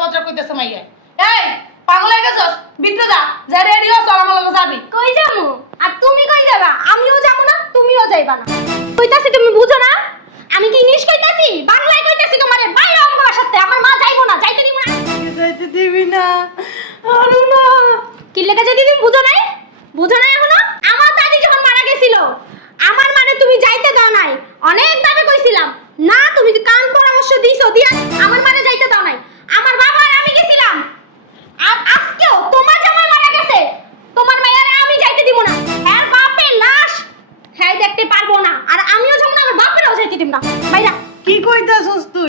কথাবার্তা কইতেছ মাইয়া? এই পাগল হয়ে গেছস? ভিতরে যা, যা রেডি হস, আমার লগে যাবি। কই যামু? আর তুমি কই যাবা? আমিও যাবো না, তুমিও যাইবা না। কইতাছি তুমি বুঝো না? আমি কি ইংলিশ কইতাছি? বাংলায় কইতাছি তোমারে। বাইরে আমার বাসাতে আমার মা যাইবো না, যাইতে দিব না। যাইতে দিবি না? আরো না। কি লেগে যাইতে দিবি বুঝো নাই? বুঝো না এখনো? আমার দাদি যখন মারা গেছিল, আমার মানে তুমি যাইতে দাও নাই। অনেকভাবে কইছিলাম। না তুমি তো কান পরামর্শ দিছো, দিয়া আমার মানে যাইতে দাও নাই। আমার বাবা আর আমি গেছিলাম। আর আজকেও তোমার জামাই মারা গেছে, তোমার মেয়েরে আমি যাইতে দিব না। এর বাপের লাশ হ্যাঁ দেখতে পারবো না, আর আমিও যাব না, আমার বাপেরও যাইতে দিব না। ভাইরা কি কইতাছস তুই?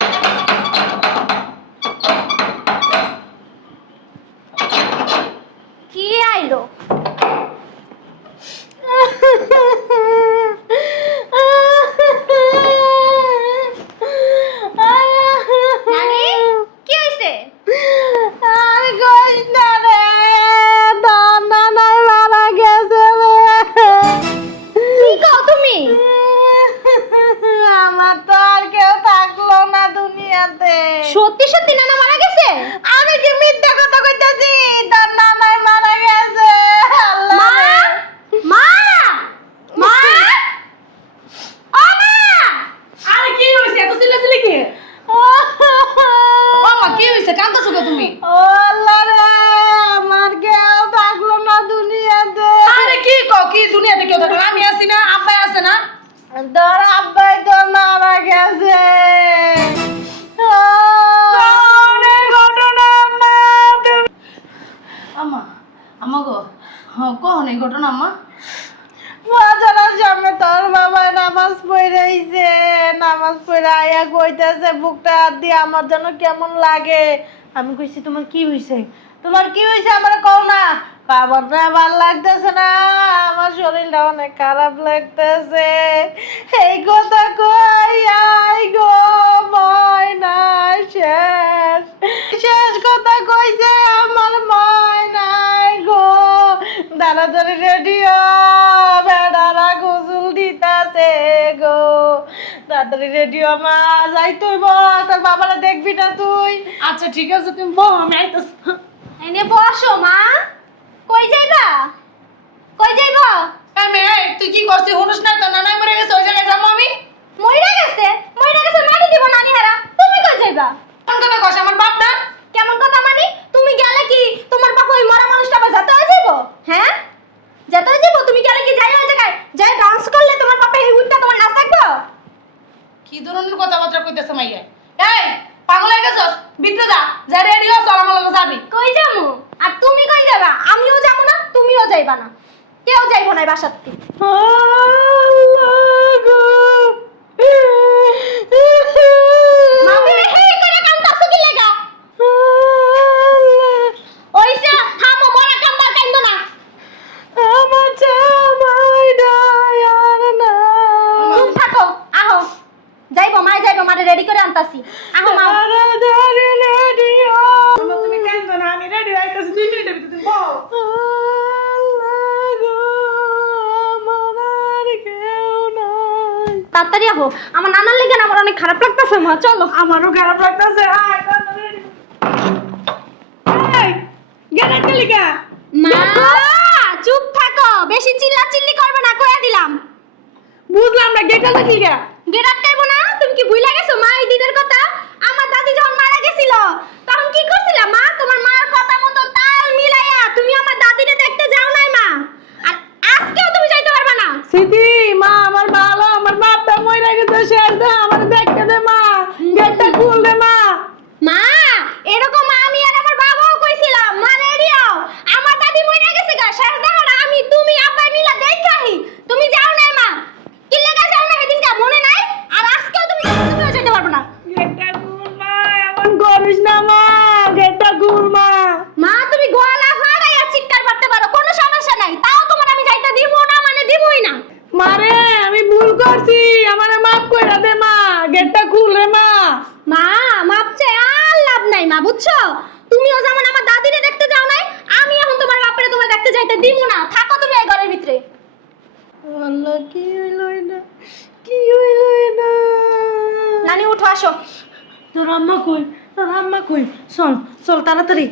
কি আইলো? নানি কি হইছে? আর কইস না রে, দানা নাই মারা গেছে রে। কি কও তুমি? আমার তো আর কেউ থাকলো না দুনিয়াতে। সত্যি সত্যি নানা মারা গেছে? আমি কি মিথ্যা কথা কইতাছি? তার নানাই মারা গেছে। মা আল্লাহ মা মা ও মা! আরে কি হইছে? এত চিল্লাচিল্লি কি? ও মা কি হইছে? কাঁদতাছো কে তুমি? ও আল্লাহ রে, আমার কেউ থাকলো না দুনিয়াতে। আরে কি কও? কি দুনিয়াতে কেউ থাকলো না? আমি আছি না, আব্বাই আছে না? তোর আব্বাই তো মারা গেছে। অনেক ঘটনা আম্মা। আম্মা আম্মা গো, কখন এই ঘটনা আম্মা? বাজারের সামনে তোর বাবা নামাজ পড়াইছে, নামাজ পড়ে আয়া কইতাছে বুকটা হাত দিয়ে আমার যেন কেমন লাগে। আমি কইছি তোমার কি হইছে? তোমার কি হইছে আমার কও না। আমার না ভালো লাগতেছে না, আমার শরীরটা অনেক খারাপ লাগতেছে। এই কথা কই আই গো ময়না, শেষ শেষ কথা কইছে আমার ময়নাই গো। তাড়াতাড়ি রেডিও, বেড়ারা গোসল দিতাছে গো। তাড়াতাড়ি রেডিও মা, যাইতে হইব। তোর বাবারা দেখবি না তুই? আচ্ছা ঠিক আছে, তুমি বল, আমি আইতাছি। এনে বসো মা। কই যাইবা? কই যাইবা? তুই কি করছিস? হুনুস না তো নানাই মরে গেছে, ওই জায়গায় যাবো আমি? মইরা গেছে? মইরা গেছে মাটি দিব নানি হারা। তুমি কই যাইবা? কোন কথা কস? আমার বাপ না? কেমন কথা মানি? তুমি গেলে কি তোমার বাপ ওই মরা মানুষটা আবার যেতে হয়ে যাইবো? হ্যাঁ? যেতে হয়ে যাইবো? তুমি গেলে কি যাই ওই জায়গায় যাই ডান্স করলে তোমার বাপে এই উইটটা তোমার নাচ থাকবো? কি ধরনের কথাবার্তা কইতেছ মাইয়া? এই পাগল হয়ে গেছস? ভিতরে যা, যা রেডি হস, আমার লগে যাবি। কই যামু? আর তুমি কই যাবা? আমিও যাবো না, তুমিও যাইবা না। কেউ যাইবো না এই বাসাতে। আল্লাহ গো। মামি হে করে কান্দাছো কি লাগা? ওইসা থামো, মরা কাম্বা কান্দো না। আমার জামাই ডায়ার না। চুপ থাকো, আহো। যাইবো মাই যাইবো, মারে রেডি করে আনতাছি। আহো মা। তাড়াতাড়ি রেডিও। তুমি কান্দো না, আমি রেডি হইতাছি, 2 মিনিটের ভিতরে তুমি বল। আল্লাহ গো, আমার আর কেউ নাই। তাড়াতাড়ি আহো, আমার নানার লেগে না আমার অনেক খারাপ লাগতেছে মা, চলো। আমারও খারাপ লাগতেছে। আয় তাড়াতাড়ি রেডি। এই গেলাটা লিগা। মা চুপ থাকো, বেশি চিল্লাচিল্লি করবে না, কইয়া দিলাম। বুঝলাম না, গেটটা লিগা। গেট আটকাইবো না? তুমি কি ভুইলা গেছো মা এই দিনের কথা? আমার দাদি যখন মারা গেছিল তখন কি করছিলা মা? তোমার মার কথা মতো তাল মিলাইয়া তুমি আমার দাদিরে দেখতে যাও নাই মা, আর আজকেও তুমি যাইতে পারবে না। সিটি মা, আমার ভালো, আমার বাপটা মইরা গেছে, শেষ দে, আমার দেখতে দে মা, গেটটা খুল দে মা। মা এরকম আমি আর আমার বাবাও কইছিলাম মা রেডিও, আমার দাদি মইরা গেছে গা, শেষ দেখো না আমি তুমি আব্বা মিলা দেখাই, তুমি যাও নাই মা। কি লাগা যাও না সেদিনকা মনে নাই? আর আজকেও তুমিও যেতে পারবে না। গেটটা খুল মা, এমন করিস না মা, গেটটা খুল মা। মা তুমি গলা ফাড়াইয়া চিৎকার করতে পারো, কোনো সমস্যা নাই, তাও তোমার আমি যাইতে দিব না, মানে দিবই না। মারে আমি ভুল করছি, আমারে মাফ কইরা দে মা, গেটটা খুল রে মা। মা মাপ চাই আর লাভ নাই মা, বুঝছো? তুমিও যেমন আমার দাদিরে দেখতে যাও নাই, আমি এখন তোমার বাপরে তোমার দেখতে যাইতে দিব না। থাকো তুমি এই ঘরের ভিতরে। আল্লাহ কি হইলো এটা? কি হইলো এটা? নানি উঠো, আসো। তোর আম্মা কই? তোর আম্মা কই? চল চল তাড়াতাড়ি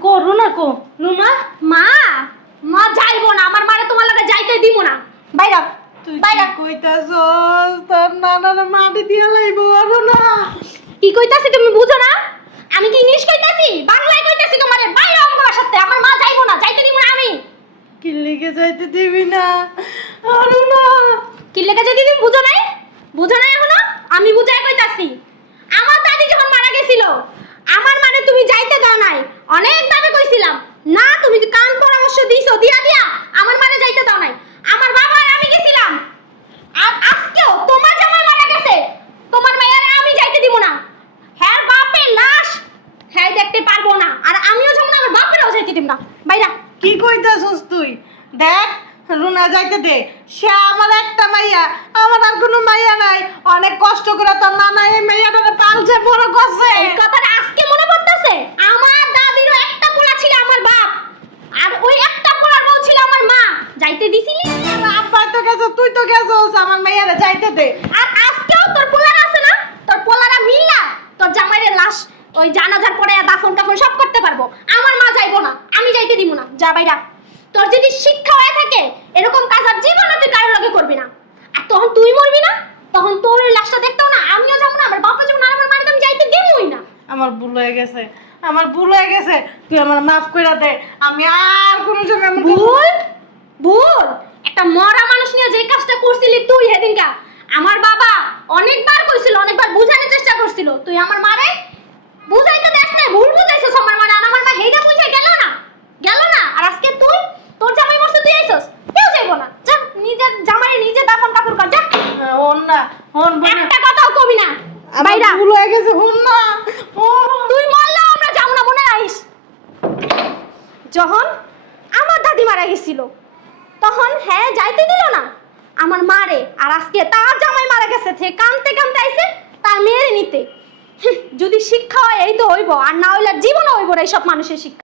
কো রুনা কো রুনা। মা মা যাইবো না, আমার মারে তোমার লগে যাইতে দিব না। বাইরা তুই বাইরা। কি কইতাছস? তোর নানার মাটি দিয়া লাইব রুনা। কি কইতাছি তুমি বুঝো না? আমি কি ইংলিশ কইতাছি, বাংলায় কইতাছি তোমারে। বাইরে আমার সাথে, আমার মা যাইবো না, যাইতে দিব না আমি। কি লিখে যাইতে দিবি না রুনা? কি লেগে যদি তুমি বুঝো নাই? বুঝো নাই এখনো? আমি বুঝাই কইতাছি। আমার দাদি যখন মারা গেছিল, আমার মানে তুমি যাইতে দাও নাই। অনেক ভাবে কইছিলাম, না তুমি কান পরামর্শ দিছো, দিয়া দিয়া আমার মানে যাইতে দাও নাই। আমার বাবা আর আমি গেছিলাম। আর আজকেও তোমার জামাই মারা গেছে, তোমার মেয়েরে আমি যাইতে দিব না। হ্যাঁ বাপের লাশ হ্যাঁ দেখতে পারবো না, আর আমিও যাব না, আমার বাপেরও যাইতে দিব না। বাইরা। কি কইতাছস তুই? দেখ রুনা যাইতে দে, সে আমার একটা মাইয়া, আমার আর কোনো মাইয়া নাই। অনেক কষ্ট করে তোর নানা এই মাইয়াটারে পালছে, বড় করছে। এই কথাটা আজকে মনে পড়তেছে। আমার দাদিরও একটা পোলা ছিল আমার বাপ, আর ওই একটা পোলার বউ ছিল আমার মা। যাইতে দিছিলি? আব্বা তো গেছো, তুই তো গেছস, আমার মাইয়ারে যাইতে দে। আর আজকেও তোর পোলার আছে না, তোর পোলারা মিল্লা তোর জামাইয়ের লাশ ওই জানাজার পরে দাফন টাফন সব করতে পারবো। আমার মা যাইবো না, আমি যাইতে দিব না। যা বাইরা। তোর যদি শিক্ষা হয়ে থাকে এরকম কাজ আর জীবনে তুই কারোর লগে করবি না। আর তখন তুই মরবি না, তখন তোর ওই লাশটা দেখতেও না, আমিও যাবো না, আমার বাবা যাবো না, আমার মারে তো আমি যাইতে দিবই না। আমার ভুল হয়ে গেছে, আমার ভুল হয়ে গেছে, তুই আমার মাফ করে দে। আমি আর কোনো সময় এমন কাজ- ভুল ভুল একটা মরা মানুষ নিয়ে যে কাজটা করছিলি তুই সেদিনকা, আমার বাবা অনেকবার কইছিল, অনেকবার বুঝানোর চেষ্টা করছিল, তুই আমার মারে বুঝাইতে দেখ না, ভুল বুঝাইছস আমার মারে। আর আমার মা হেইটা বুঝাই গেল না, গেল না। আর আজকে তুই তোর জামাই মরছে, তুই আইছস, কেউ যাইবো না। যা নিজের জামাই নিজে দাফন কাপড় কর, যা। হন না, হন বোন, একটা কথাও কবি না। আমার বাইরা। ভুল হয়ে গেছে, হন না, হন। তুই মরলেও আমরা যাবো না, মনে রাখিস। যখন আমার দাদি মারা গেছিল তখন হ্যাঁ যাইতে দিল না আমার মারে, আর আজকে তার জামাই মারা গেছে, সে কানতে কানতে আইছে তার মেয়েরে নিতে। যদি শিক্ষা হয় এই তো হইব, আর না হইলে জীবনও হইব না এইসব মানুষের শিক্ষা।